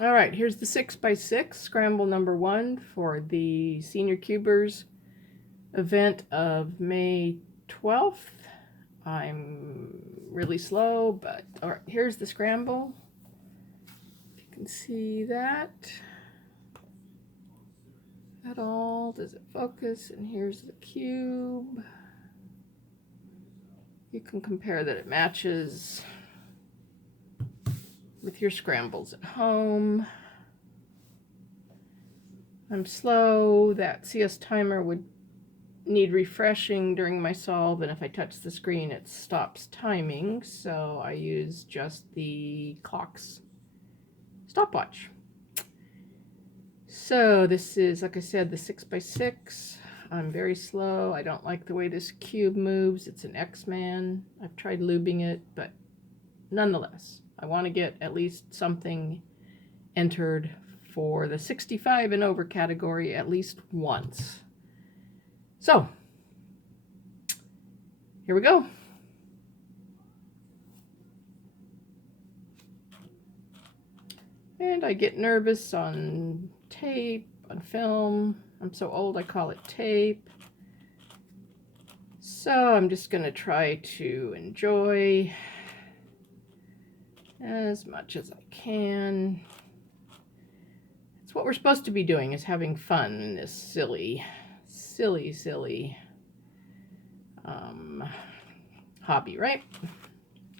All right, here's the 6x6 scramble number 1 for the Senior Cubers event of May 12th. I'm really slow, but all right, here's the scramble. If you can see that at all, does it focus? And here's the cube. You can compare that it matches with your scrambles at home. I'm slow. That CS timer would need refreshing during my solve, and if I touch the screen it stops timing, so I use just the clock's stopwatch. So this is, like I said, the 6x6. I'm very slow. I don't like the way this cube moves. It's an X-Man. I've tried lubing it, but nonetheless, I want to get at least something entered for the 65 and over category at least once. So here we go. And I get nervous on tape, on film. I'm so old I call it tape. So I'm just going to try to enjoy as much as I can. It's what we're supposed to be doing, is having fun in this silly hobby, right?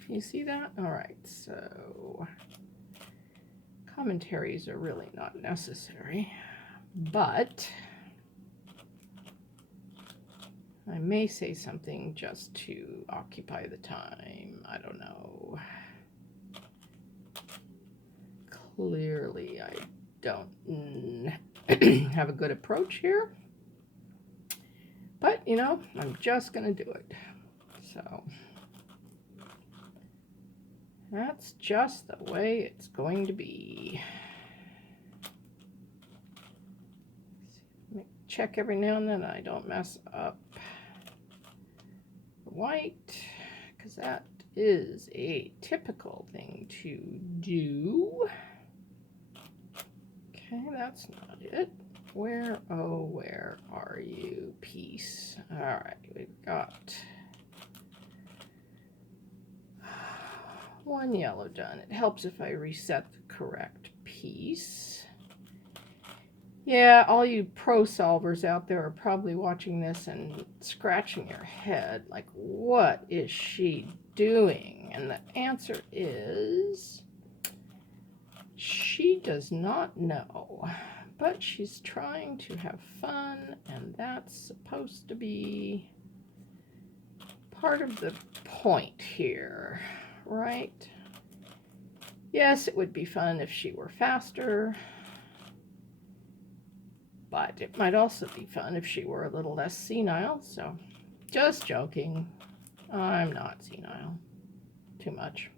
Can you see that? All right, so commentaries are really not necessary, but I may say something just to occupy the time. I don't know. Clearly, I don't have a good approach here. But, you know, I'm just going to do it. So that's just the way it's going to be. Check every now and then I don't mess up the white, because that is a typical thing to do. Okay, that's not it. Where, oh, where are you, piece? All right, we've got one yellow done. It helps if I reset the correct piece. Yeah, all you pro solvers out there are probably watching this and scratching your head like, what is she doing? And the answer is, she does not know, but she's trying to have fun, and that's supposed to be part of the point here, right? Yes, it would be fun if she were faster, but it might also be fun if she were a little less senile. So just joking. I'm not senile. Too much.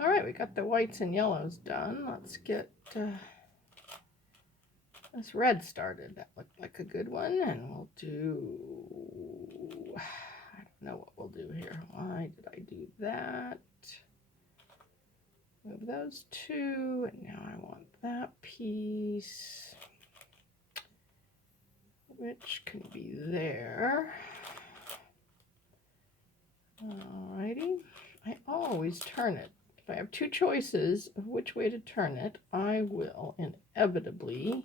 All right, we got the whites and yellows done. Let's get this red started. That looked like a good one. And we'll do, I don't know what we'll do here. Why did I do that? Move those two, and now I want that piece, which can be there. Alrighty, I always turn it. If I have two choices of which way to turn it, I will inevitably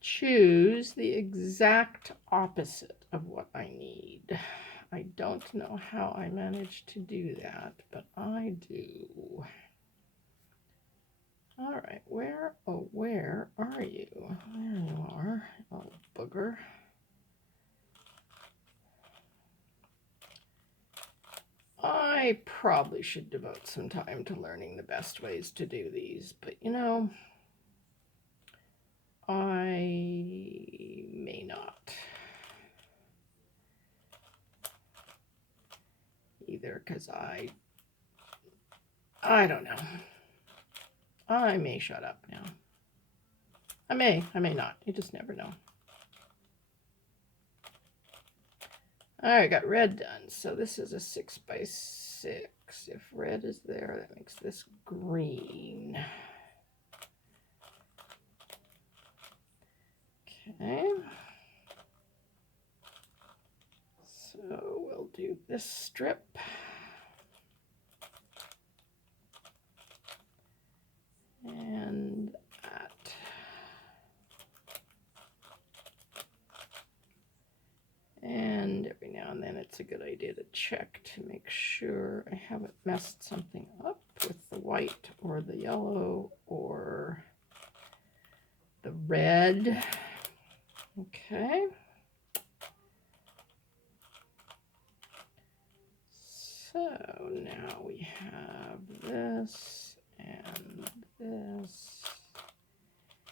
choose the exact opposite of what I need. I don't know how I managed to do that, but I do. All right, where, oh, where are you? There you are, oh booger. I probably should devote some time to learning the best ways to do these, but you know, I may not. Either, because I don't know. I may shut up now. I may not. You just never know. All right, got red done. So this is a 6x6. If red is there, that makes this green. Okay. So we'll do this strip. And that. And every now and then it's a good idea to check to make sure I haven't messed something up with the white or the yellow or the red. Okay. So now we have this and this.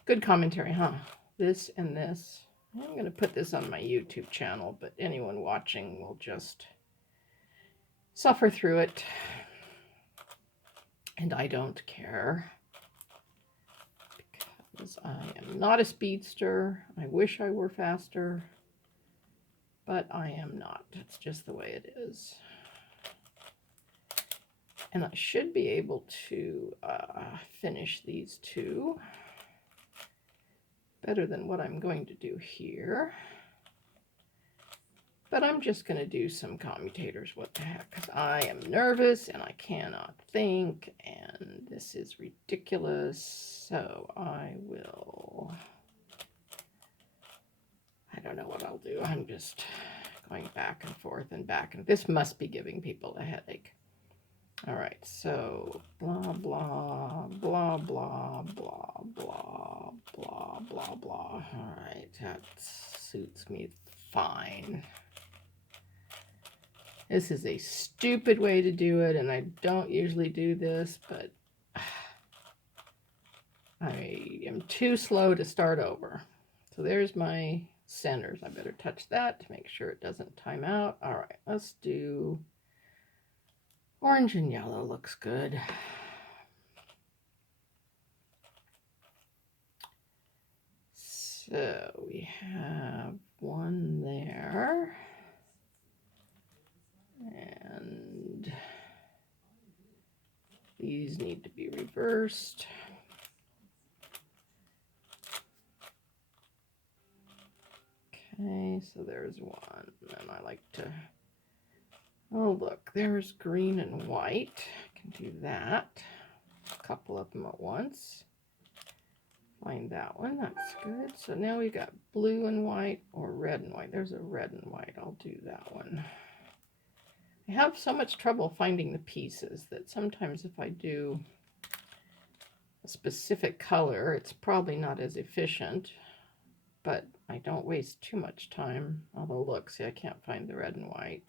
Good commentary, huh? This and this. I'm going to put this on my YouTube channel, but anyone watching will just suffer through it. And I don't care. Because I am not a speedster. I wish I were faster. But I am not. It's just the way it is. And I should be able to finish these two better than what I'm going to do here. But I'm just going to do some commutators, what the heck, because I am nervous and I cannot think, and this is ridiculous. So I don't know what I'll do. I'm just going back and forth and back, and this must be giving people a headache. All right, so blah, blah, blah, blah, blah, blah, blah, blah, blah. All right, that suits me fine. This is a stupid way to do it, and I don't usually do this, but I am too slow to start over. So there's my centers. I better touch that to make sure it doesn't time out. All right, let's do orange and yellow. Looks good. So we have one there. And these need to be reversed. Okay, so there's one. And I like to, oh look, there's green and white. I can do that. A couple of them at once. Find that one, that's good. So now we got blue and white or red and white. There's a red and white, I'll do that one. I have so much trouble finding the pieces that sometimes if I do a specific color, it's probably not as efficient, but I don't waste too much time. Although look, see, I can't find the red and white.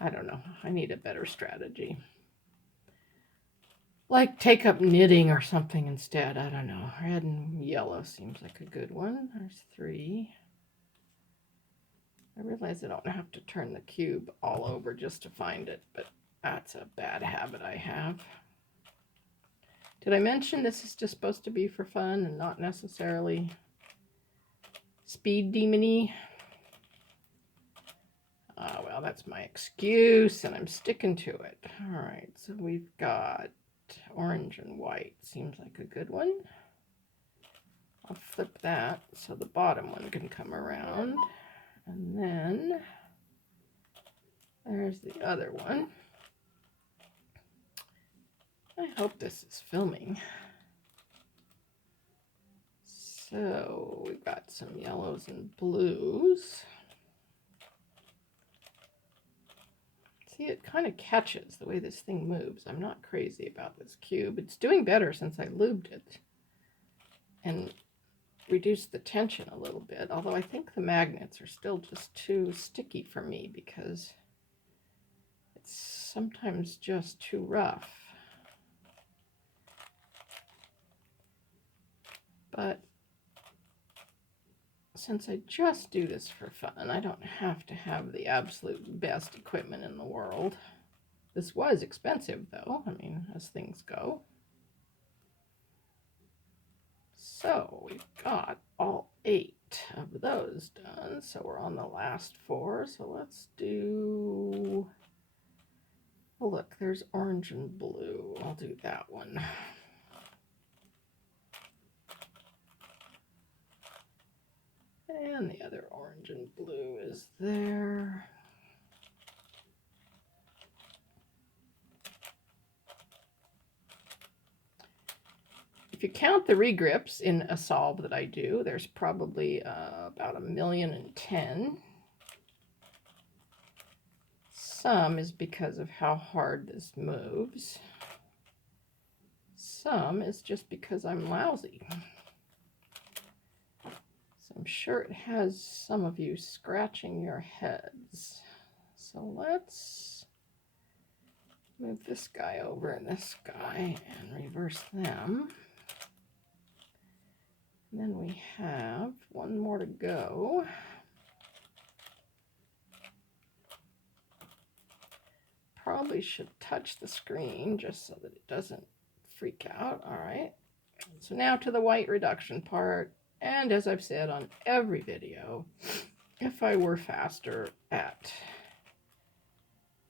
I don't know, I need a better strategy. Like take up knitting or something instead. I don't know. Red and yellow seems like a good one. There's three. I realize I don't have to turn the cube all over just to find it, but that's a bad habit I have. Did I mention this is just supposed to be for fun and not necessarily speed demon-y? Well, that's my excuse, and I'm sticking to it. All right, so we've got orange and white. Seems like a good one. I'll flip that so the bottom one can come around. And then there's the other one. I hope this is filming. So we've got some yellows and blues. See, it kind of catches the way this thing moves. I'm not crazy about this cube. It's doing better since I lubed it and reduced the tension a little bit. Although I think the magnets are still just too sticky for me because it's sometimes just too rough. But since I just do this for fun, I don't have to have the absolute best equipment in the world. This was expensive though, I mean, as things go. So we've got all 8 of those done. So we're on the last 4. So let's do, oh look, there's orange and blue. I'll do that one. And the other orange and blue is there. If you count the regrips in a solve that I do, there's probably about 1,010,000. Some is because of how hard this moves. Some is just because I'm lousy. So I'm sure it has some of you scratching your heads. So let's move this guy over and this guy and reverse them. And then we have one more to go. Probably should touch the screen just so that it doesn't freak out. All right. So now to the white reduction part. And as I've said on every video, if I were faster at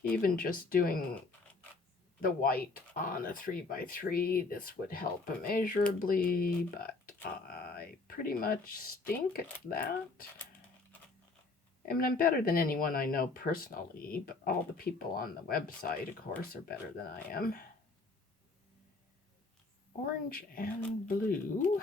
even just doing the white on a 3x3, this would help immeasurably, but I pretty much stink at that. I mean, I'm better than anyone I know personally, but all the people on the website, of course, are better than I am. Orange and blue.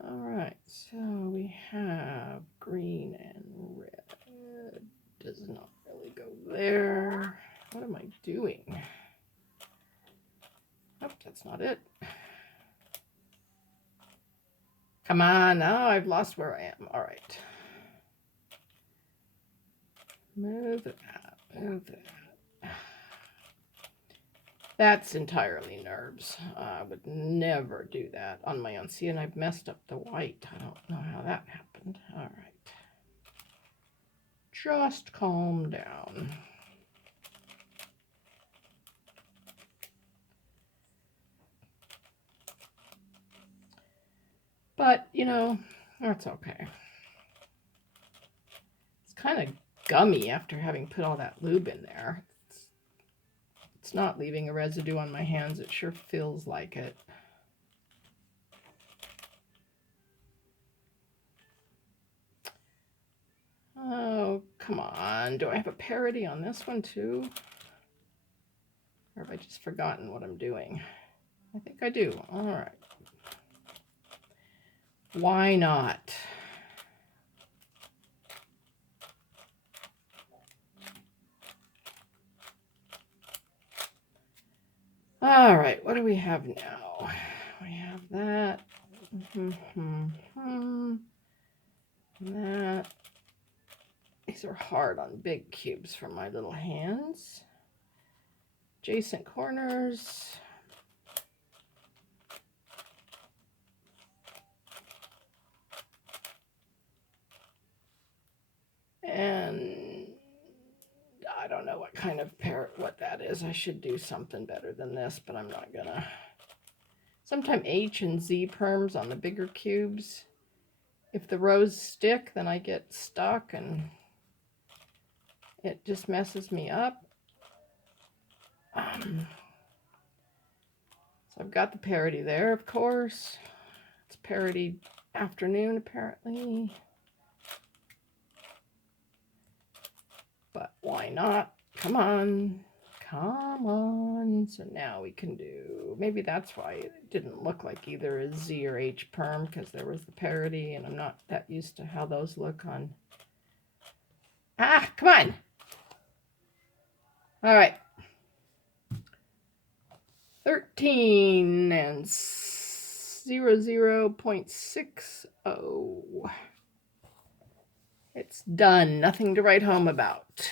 All right, so we have green and red. Does not really go there. What am I doing? Oh, that's not it. Come on, now I've lost where I am. All right. Move that, move that. That's entirely nerves. I would never do that on my own. See, and I've messed up the white. I don't know how that happened. All right. Just calm down. But, you know, that's okay. It's kind of gummy after having put all that lube in there. It's not leaving a residue on my hands. It sure feels like it. Oh, come on. Do I have a parody on this one too? Or have I just forgotten what I'm doing? I think I do. All right. Why not? All right, what do we have now? We have that. That. These are hard on big cubes for my little hands. Adjacent corners. And I don't know what kind of what that is. I should do something better than this, but I'm not gonna. Sometimes H and Z perms on the bigger cubes. If the rows stick, then I get stuck and it just messes me up. So I've got the parody there, of course. It's parody afternoon, apparently. But why not? Come on. Come on. So now we can do, maybe that's why it didn't look like either a Z or H perm, because there was the parody, and I'm not that used to how those look on. Ah, come on. All right. 13 and 00.60. It's done. Nothing to write home about.